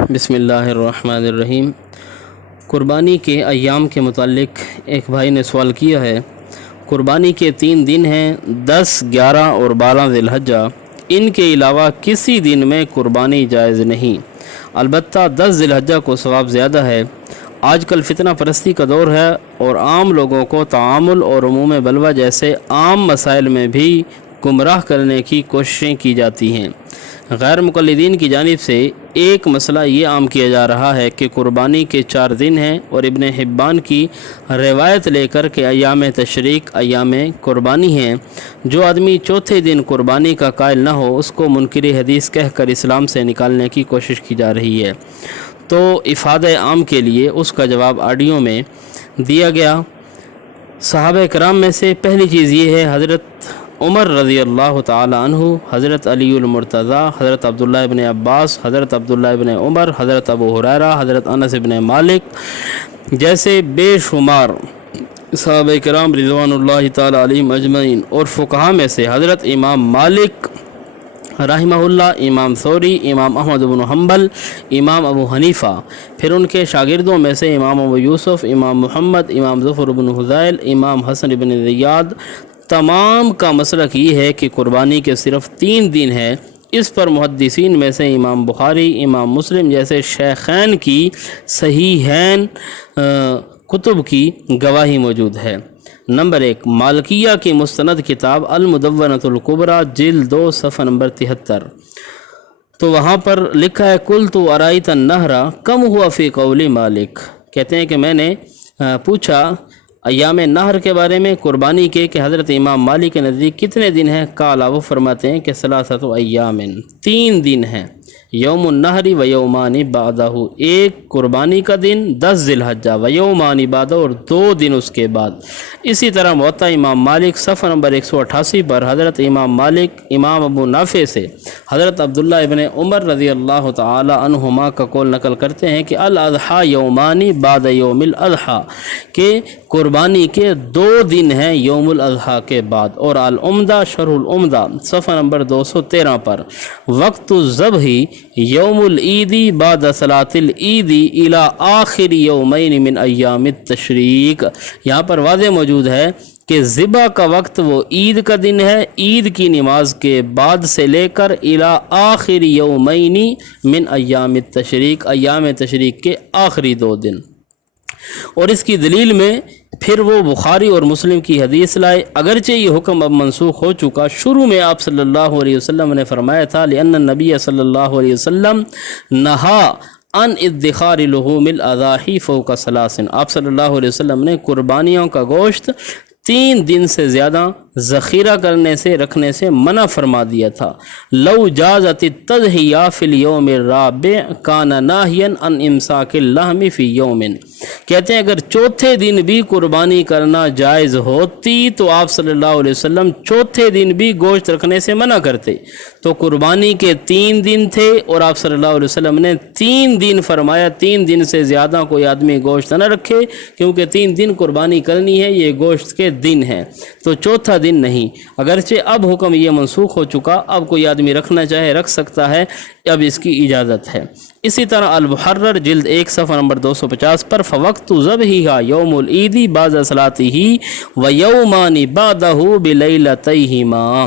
بسم اللہ الرحمن الرحیم۔ قربانی کے ایام کے متعلق ایک بھائی نے سوال کیا ہے۔ قربانی کے 3 دن ہیں، 10، 11 اور 12 ذی الحجہ۔ ان کے علاوہ کسی دن میں قربانی جائز نہیں، البتہ 10 ذی الحجہ کو ثواب زیادہ ہے۔ آج کل فتنہ پرستی کا دور ہے اور عام لوگوں کو تعامل اور عموم بلوہ جیسے عام مسائل میں بھی گمراہ کرنے کی کوششیں کی جاتی ہیں۔ غیر مقلدین کی جانب سے ایک مسئلہ یہ عام کیا جا رہا ہے کہ قربانی کے 4 دن ہیں، اور ابن حبان کی روایت لے کر کہ ایام تشریق ایام قربانی ہیں۔ جو آدمی چوتھے دن قربانی کا قائل نہ ہو اس کو منکر حدیث کہہ کر اسلام سے نکالنے کی کوشش کی جا رہی ہے۔ تو افادہ عام کے لیے اس کا جواب آڈیو میں دیا گیا۔ صحابہ کرام میں سے پہلی چیز یہ ہے، حضرت عمر رضی اللہ تعالی عنہ، حضرت علی المرتضیٰ، حضرت عبداللہ ابن عباس، حضرت عبداللہ ابن عمر، حضرت ابو ہریرہ، حضرت انس ابن مالک جیسے بے شمار صحابہ کرام رضوان اللہ تعالی علیہم اجمعین، اور فقہاء میں سے حضرت امام مالک رحمہ اللہ، امام ثوری، امام احمد بن حنبل، امام ابو حنیفہ، پھر ان کے شاگردوں میں سے امام ابو یوسف، امام محمد، امام ظفر بن حذیل، امام حسن بن زیاد، تمام کا مسلک یہ ہے کہ قربانی کے صرف 3 دن ہے۔ اس پر محدثین میں سے امام بخاری، امام مسلم جیسے شیخین کی صحیحین کتب کی گواہی موجود ہے۔ نمبر 1، مالکیہ کی مستند کتاب المدونۃ الکبریٰ جلد 2 صفحہ نمبر 73، تو وہاں پر لکھا ہے قلت ارائیت النہر کم ہوا فی قول مالک، کہتے ہیں کہ میں نے پوچھا ایام نہر کے بارے میں، قربانی کے، کہ حضرت امام مالک کے نزدیک کتنے دن ہیں؟ قال، وہ فرماتے ہیں کہ 3 ایام، 3 دن ہیں، یوم النہر و یومان بعدہ، ایک قربانی کا دن 10 ذی الحجہ، و یومان بعدہ، اور 2 دن اس کے بعد۔ اسی طرح موطا امام مالک صفحہ نمبر 188 پر حضرت امام مالک امام ابو نافع سے حضرت عبداللہ ابن عمر رضی اللہ تعالی عنہما کا قول نقل کرتے ہیں کہ الاضحیٰ یومانی بعد یوم الاضحیٰ، کہ قربانی کے 2 دن ہیں یوم الاضحیٰ کے بعد۔ اور العمدہ شرح العمدہ صفحہ نمبر 213 پر وقت الذبح یوم العید بعد صلاۃ العید الی آخر یومین من ایام التشریق، یہاں پر واضح موجود ہے کہ ذبح کا وقت وہ عید کا دن ہے، عید کی نماز کے بعد سے لے کر الی آخر یومین من ایام التشریق، ایام تشریق کے آخری 2 دن۔ اور اس کی دلیل میں پھر وہ بخاری اور مسلم کی حدیث لائے، اگرچہ یہ حکم اب منسوخ ہو چکا۔ شروع میں آپ صلی اللہ علیہ وسلم نے فرمایا تھا لأن النبی صلی اللہ علیہ وسلم نہا ان ادخار لحوم الاضاحی فوق 3، آپ صلی اللہ علیہ وسلم نے قربانیوں کا گوشت 3 دن سے زیادہ ذخیرہ کرنے سے، رکھنے سے منع فرما دیا تھا۔ لو جازت التضحیہ فی الیوم الرابع کان ناہیا عن امساک اللحم فی یوم، کہتے ہیں اگر چوتھے دن بھی قربانی کرنا جائز ہوتی تو آپ صلی اللہ علیہ وسلم چوتھے دن بھی گوشت رکھنے سے منع کرتے۔ تو قربانی کے 3 دن تھے اور آپ صلی اللہ علیہ وسلم نے 3 دن فرمایا، 3 دن سے زیادہ کوئی آدمی گوشت نہ رکھے، کیونکہ 3 دن قربانی کرنی ہے، یہ گوشت کے دن ہیں، تو چوتھا دن نہیں۔ اگرچہ اب حکم یہ منسوخ ہو چکا، اب کوئی آدمی رکھنا چاہے رکھ سکتا ہے، اب اس کی اجازت ہے۔ اسی طرح المحرر جلد 1 صفحہ نمبر 250 پر فوقت ذبحہ یوم العید بعد صلاتہ و یومان بعدہ بلیلتیہما،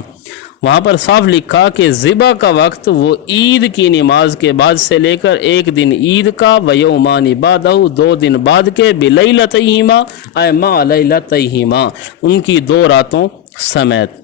وہاں پر صاف لکھا کہ ذبح کا وقت وہ عید کی نماز کے بعد سے لے کر 1 دن عید کا، و یومان بعدہ 2 دن بعد کے، بلیلتیہما اے ما لیلتیہما، ان کی 2 راتوں سمیت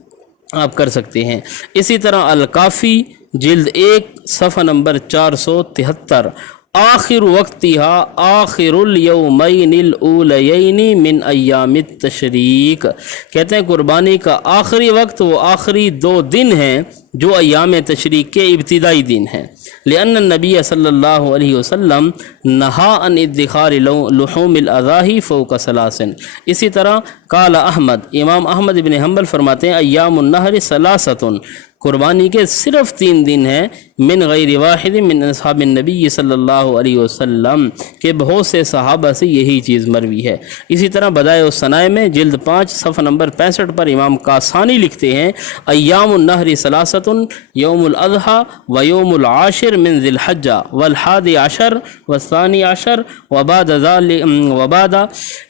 آپ کر سکتے ہیں۔ اسی طرح الکافی جلد 1 صفحہ نمبر 473 آخر وقتها آخر الیومین الاولین من ایام التشریق، کہتے ہیں قربانی کا آخری وقت وہ آخری 2 دن ہیں جو ایام تشریق کے ابتدائی دن ہیں۔ لأن النبی صلی اللہ علیہ وسلم نہا عن ادخار لحوم الاضاحی فوق 3۔ اسی طرح قال احمد، امام احمد بن حنبل فرماتے ہیں ایام النہر 3، قربانی کے صرف 3 دن ہیں، من غیر واحد من اصحاب النبی صلی اللہ علیہ وسلم، کہ بہت سے صحابہ سے یہی چیز مروی ہے۔ اسی طرح بدائع الصنائع میں جلد 5 صفحہ نمبر 65 پر امام کاسانی لکھتے ہیں ایام النہر 3 सलासतुन यौमुल अज़हा व यौमुल आशिर मिन ज़िलहज्जा वल हादी अशर वस्सानी अशर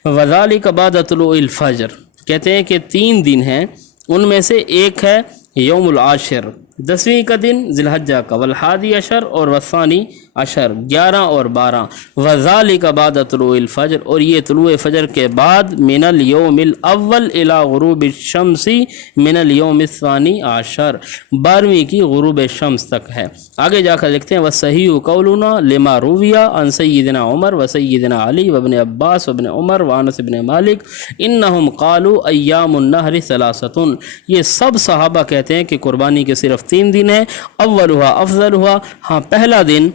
वज़ालिका बाद तुलूइल फज्र। कहते हैं कि 3 दिन हैं, उनमें से एक है यौमुल आशिर 10वीं का दिन ज़िलहज्जा का, वल हादी अशर और वस्सानी अशर 11 और 12, वज़ालिका बाद तुलूइल फज्र और ये तुलूए फजर के बाद मिनल यौमिल अव्वल इला गुरूब शम्सी मिनल यौमिल सानी अशर 12वीं की गुरूब शम्स तक है। आगे जाकर लिखते हैं वसही कौलुना लिमा रूविया अन सय्यिदना उमर व सय्यिदना अली व इब्न अब्बास व इब्न उमर व अनस इब्न मालिक इन्नहुम क़ालू अय्यामुन नहर सलासतुन। ये सब सहाबा कहते हैं कि कुर्बानी के सिर्फ 3 दिन है। अव्वल हुआ अफजल हुआ, हाँ पहला दिन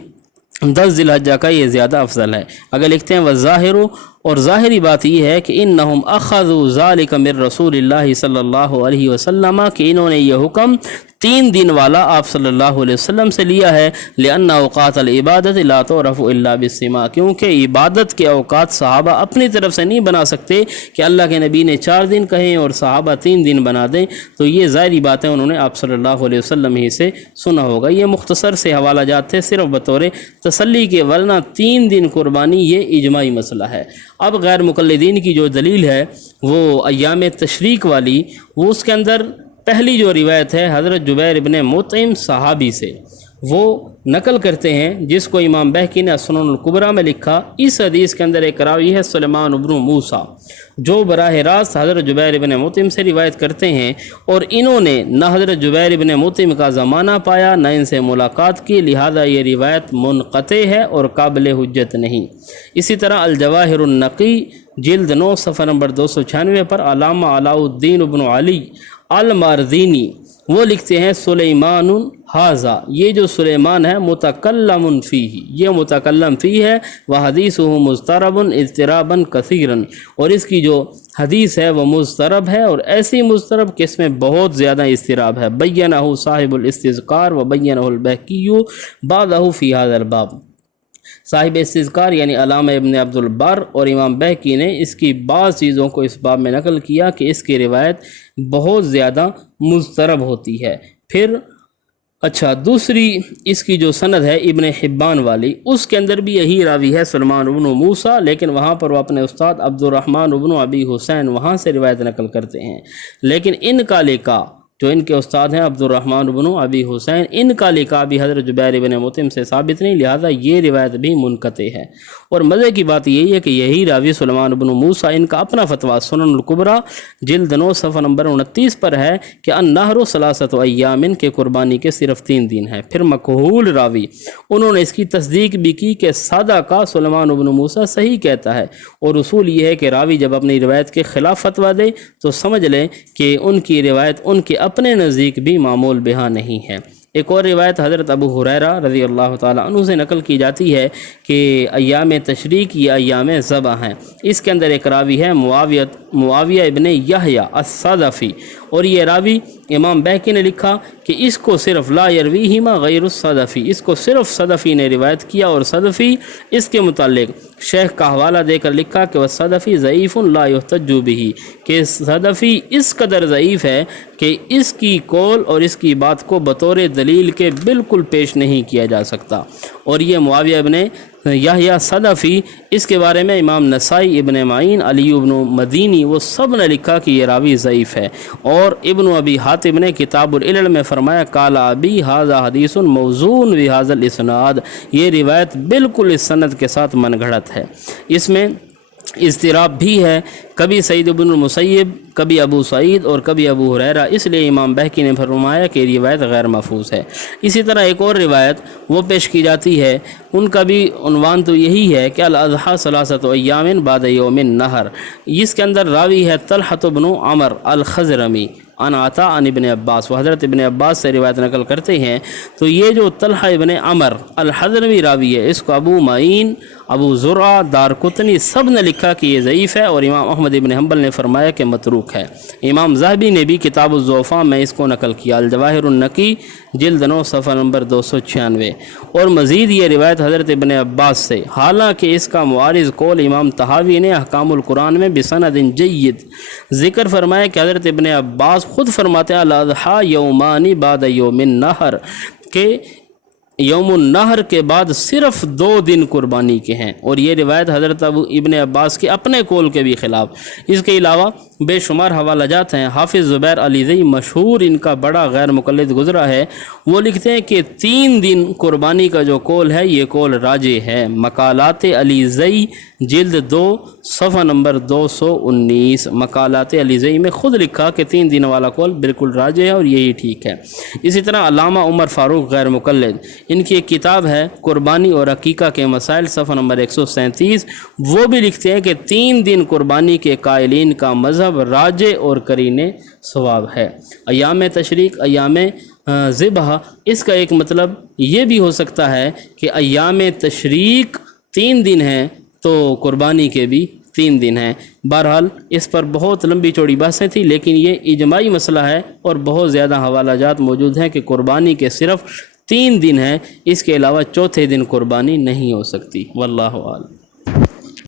10 ज़िलहज्जा का ये ज़्यादा अफजल है। अगर लिखते हैं वज़ाहिरु, और ज़ाहिरी बात ये है कि इन्नहुम अख़ज़ू ज़ालिका मिर रसूलिल्लाहि सल्लल्लाहु अलैहि वसल्लम, कि इन्होंने ये हुक्म 3 दिन वाला आप सल्लल्लाहु अलैहि वसल्लम से लिया है। लिअन्ना औक़ात अल इबादत ला तुरफ़ु इल्ला बिस्सिमा, क्योंकि इबादत के औक़ात सहाबा अपनी तरफ से नहीं बना सकते कि अल्लाह के नबी ने 4 दिन कहें और सहाबा 3 दिन बना दें। तो ये ज़ाहिरी बातें उन्होंने आप सल्लल्लाहु अलैहि वसल्लम ही से सुना होगा। ये मुख्तसर से हवाला जात थे सिर्फ बतौर तसल्ली के, वरना 3 दिन कुर्बानी ये इजमाई मसला है। अब गैर मुक़ल्लिदीन की जो दलील है वो अय्याम तशरीक वाली, वो उसके अंदर पहली जो रिवायत है हज़रत जुबैर इब्न मुतइम सहाबी से, वो नकल करते हैं, जिसको इमाम बहकी ने सुनन कुबरा में लिखा। इस हदीस के अंदर एक रावी है सुलेमान इब्न मूसा, जो बराह रास्त हज़रत जुबैर इब्न मुतइम से रिवायत करते हैं, और इन्होंने न हज़रत जुबैर इब्न मुतइम का ज़माना पाया न इनसे मुलाकात की, लिहाजा ये रिवायत मुनक़ते है और काबिल हुज्जत नहीं। इसी तरह अल जवाहिरुन नक़ी जिल्द 9 सफ़ा नंबर 296 पर अलामा अलाउद्दीन इब्न अली अल मारदीनी वो लिखते हैं सुलेमान हाजा, ये जो सुलेमान है मुतकल्लमुन फ़ीही, ये मुतकल्लम फ़ी है, वह हदीसुहु मुज़तरबुन इज़्तिराबन कसीरन, और इसकी जो हदीस है वह मुज़तरब है और ऐसी मुज़तरब कि इसमें बहुत ज़्यादा इज़्तिराब है। बय्यनहु साहिबुल इस्तिज़कार व बय्यनहुल बहकिय्यु बादहु फ़ी हाज़ल बाब। साहिब इस्तिज़कार यानी अलामा इब्न अब्दुल बर और इमाम बहकी ने इसकी बाज़ चीज़ों को इस बाब में नकल किया कि इसकी रिवायत बहुत ज़्यादा मुज़तरब होती है। फिर अच्छा, दूसरी इसकी जो सनद है इब्न हिब्बान वाली, उसके अंदर भी यही रावी है सुलेमान इब्न मूसा, लेकिन वहाँ पर वो अपने उस्ताद अब्दुर्रहमान इब्न अबी हुसैन वहाँ से रिवायत नकल करते हैं। लेकिन इनका लिखा, जो इनके उस्ताद हैं अब्दुर्रहमान इब्न अबी हुसैन, इनका लिखा भी हज़रत जुबैर इब्न मुतइम से साबित नहीं, लिहाजा ये रिवायत भी मुनक़ते है। और मज़े की बात यही है कि यही रावी सुलेमान इब्न मूसा, इनका अपना फतवा सुनन अल कुबरा जिल्द 9 सफ़ा नंबर 29 पर है कि अन्नहरु सलासतु अय्यामिन, के कुर्बानी के सिर्फ 3 दिन हैं। फिर मकहूल रावी, उन्होंने इसकी तस्दीक भी की कि सादा का सुलेमान इब्न मूसा सही कहता है, और उसूल ये है कि रावी जब अपनी रिवायत के ख़िलाफ़ फतवा दे तो समझ लें कि उनकी रिवायत उनके अपने नज़दीक भी मामूल बिहा नहीं है। एक और रिवायत हज़रत अबू हुरैरा रज़ी अल्लाह ताला अन्हु से नकल की जाती है कि अय्याम तशरीक या अय्याम ज़बा हैं। इसके अंदर एक रावी है मुआविया इब्न यहया अस-सदफ़ी, और ये रावी इमाम बहकी ने लिखा कि इसको सिर्फ ला यरवीहिमा गैरुस सदफ़ी, इसको सिर्फ सदफ़ी ने रिवायत किया, और सदफ़ी इसके मुतालिक शेख का हवाला देकर लिखा कि वह सदफ़ी ज़ईफ़ुन ला युहतज्जु बिही, कि सदफ़ी इस कदर ज़ईफ़ है कि इसकी कौल और इसकी बात को बतौर दलील के बिल्कुल पेश नहीं किया जा सकता। और ये मुआविया इब्न यहया सदफ़ी, इसके बारे में इमाम नसाई, इब्न माइन, अली इब्न मदीनी, वो सब ने लिखा कि ये रावी ज़ईफ़ है। और इब्न अबी हातिम ने किताबुल इल्म में फरमाया काला अबी हाज़ा हदीसुन मौज़ून व हाज़ल इस्नाद, ये रिवायत बिल्कुल इस सनद के साथ मनगढ़ंत है, इसमें इज़्तिराब भी है, कभी सईद इब्न मुसय्यब, कभी अबू सईद और कभी अबू हुरैरा, इसलिए इमाम बहकी ने फरमाया कि रिवायत गैर महफूज है। इसी तरह एक और रिवायत वो पेश की जाती है, उनका भी उन्वान तो यही है कि अल अज़हा सलासतु अय्यामिन बाद यौमिन नहर, इसके अंदर रावी है तलहत इब्न अमर अल खज़रमी अन आता अन इब्न अब्बास, वह हज़रत इब्न अब्बास से रिवायत नकल करते हैं। तो ये जो तलहा इब्न अमर अल हज़रमी रावी है, इसको अबू मईन, अबू ज़ुरा, दारकुतनी सब ने लिखा कि ये ज़ईफ़ है, और इमाम अहमद इब्न हम्बल ने फरमाया कि मतरूक है। इमाम ज़हबी ने भी किताब ज़ुअफ़ा में इसको नकल किया, अल जवाहिरुन नक़ी जिल्द 9 सफ़ा नंबर 296। और मज़ीद ये रिवायत हज़रत इब्न अब्बास से, हालांकि इसका मुआरिज़ कौल इमाम तहावी ने अहकामुल कुरान में बिसनदिन जय्यद ज़िक्र फरमाया कि हज़रत इब्न अब्बास अब्बास ख़ुद फरमाते हैं अल-अज़हा यौमानी बाद यौमिन नहर के यौमुन नहर के बाद सिर्फ 2 दिन कुर्बानी के हैं। और ये रिवायत हज़रत अबू इब्न अब्बास के अपने कौल के भी ख़िलाफ़। इसके अलावा बेशुमार हवाला जात हैं। हाफिज़ ज़ुबैर अलीज़ई मशहूर इनका बड़ा गैर मुक़ल्लिद गुज़रा है, वो लिखते हैं कि 3 दिन कुर्बानी का जो कौल है ये कौल राजे है। मकालात अलीज़ई जिल्द 2 सफ़ा नंबर 219 मकालात अलीज़ई में ख़ुद लिखा कि 3 दिन वाला कौल बिल्कुल राजे है और यही ठीक है। इसी तरह अल्लामा उमर फ़ारूक गैर मुक़ल्लिद, इनकी एक किताब है कुर्बानी और अकीका के मसाइल सफ़ा नंबर 137, वो भी लिखते हैं कि 3 दिन कुर्बानी के कायलीन का मज़हब राजे और करीने सवाब है। अयाम तशरीक अयाम ज़िबह, इसका एक मतलब ये भी हो सकता है कि अयाम तशरीक 3 दिन हैं तो कुर्बानी के भी 3 दिन हैं। बहरहाल इस पर बहुत लंबी चौड़ी बातें थी, लेकिन ये इजमाई मसला है और बहुत ज़्यादा हवाला जात मौजूद हैं कि कुर्बानी के सिर्फ़ 3 दिन हैं, इसके अलावा चौथे दिन कुर्बानी नहीं हो सकती। वल्लाहु आलम।